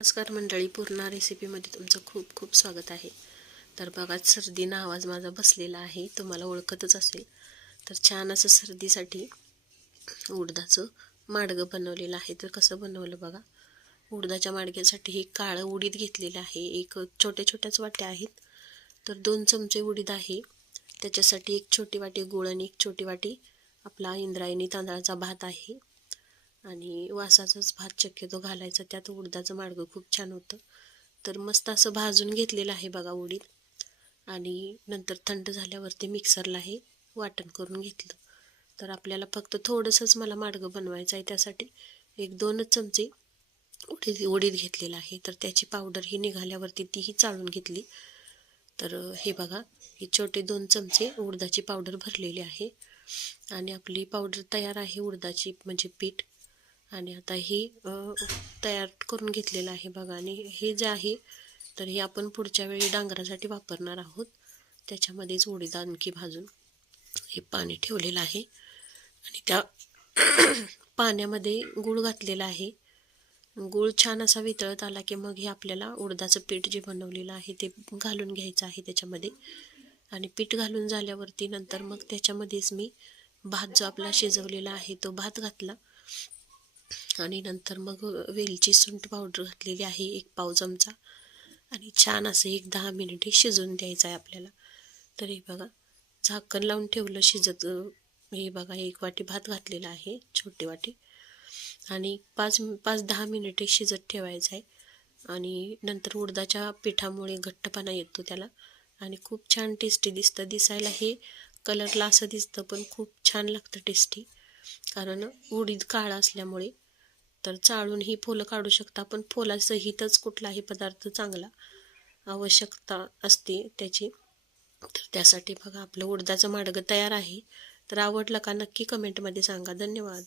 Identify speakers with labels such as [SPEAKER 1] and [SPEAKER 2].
[SPEAKER 1] नमस्कार मंडळी पूर्ण रेसिपीमध्ये तुमचं खूप खूप स्वागत आहे. तर बघा सर्दीनं आवाज माझा बसलेला आहे तुम्हाला ओळखतच असेल. तर छान असं सर्दीसाठी उडदाचं माडगं बनवलेलं आहे. तर कसं बनवलं बघा उडदाच्या माडग्यासाठी हे काळं उडीद घेतलेलं आहे. एक छोट्या छोट्याच वाट्या आहेत. तर दोन चमचे उडीद आहे. त्याच्यासाठी एक छोटी वाटी गुळ आणि एक छोटी वाटी आपला इंद्रायणी तांदळाचा भात आहे. आणि वासाचाच भात शक्यतो घालायचा. त्यात उडदाचं माडगं खूप छान होतं. तर मस्त असं भाजून घेतलेलं आहे बघा उडीद. आणि नंतर थंड झाल्यावरती मिक्सरला हे वाटण करून घेतलं. तर आपल्याला फक्त थोडंसंच मला माडगं बनवायचं आहे त्यासाठी एक दोनच चमचे उडीद उडीद घेतलेलं आहे. तर त्याची पावडर ही निघाल्यावरती तीही चाळून घेतली. तर हे बघा हे छोटे दोन चमचे उडदाची पावडर भरलेली आहे. आणि आपली पावडर तयार आहे उडदाची म्हणजे पीठ. आणि आता हे तयार करून घेतलेलं आहे बघा. आणि हे जे आहे तर हे आपण पुढच्या वेळी डांगरासाठी वापरणार आहोत. त्याच्यामध्येच उडीद आणखी भाजून हे पाणी ठेवलेलं आहे. आणि त्या पाण्यामध्ये गूळ घातलेला आहे. गूळ छान असा वितळत आला की मग हे आपल्याला उडदाचं पीठ जे बनवलेलं आहे ते घालून घ्यायचं आहे त्याच्यामध्ये. आणि पीठ घालून झाल्यावरती नंतर मग त्याच्यामध्येच मी भात जो आपला शिजवलेला आहे तो भात घातला. आणि नंतर मग वेलची सुंठ पावडर घातलेली आहे एक पाव चमचा. आणि छान असं एक दहा मिनिटे शिजवून द्यायचं आहे आपल्याला. तर हे बघा झाकण लावून ठेवलं शिजत हे बघा एक वाटी भात घातलेला आहे छोटी वाटी. आणि पाच पाच दहा मिनिटे शिजत ठेवायचं आहे आणि नंतर उडदाच्या पिठामुळे घट्टपणा येतो त्याला. आणि खूप छान टेस्टी दिसतं. दिसायला हे कलरला असं दिसतं पण खूप छान लागतं टेस्टी कारण उडीद काळा असल्यामुळे तर चाळून ही फुलं काढू शकता. पण फुलासहितच कुठलाही पदार्थ चांगला आवश्यकता असते त्याची. तर त्यासाठी बघा आपलं उडदाचं माडगं तयार आहे. तर आवडलं का नक्की कमेंटमध्ये सांगा. धन्यवाद.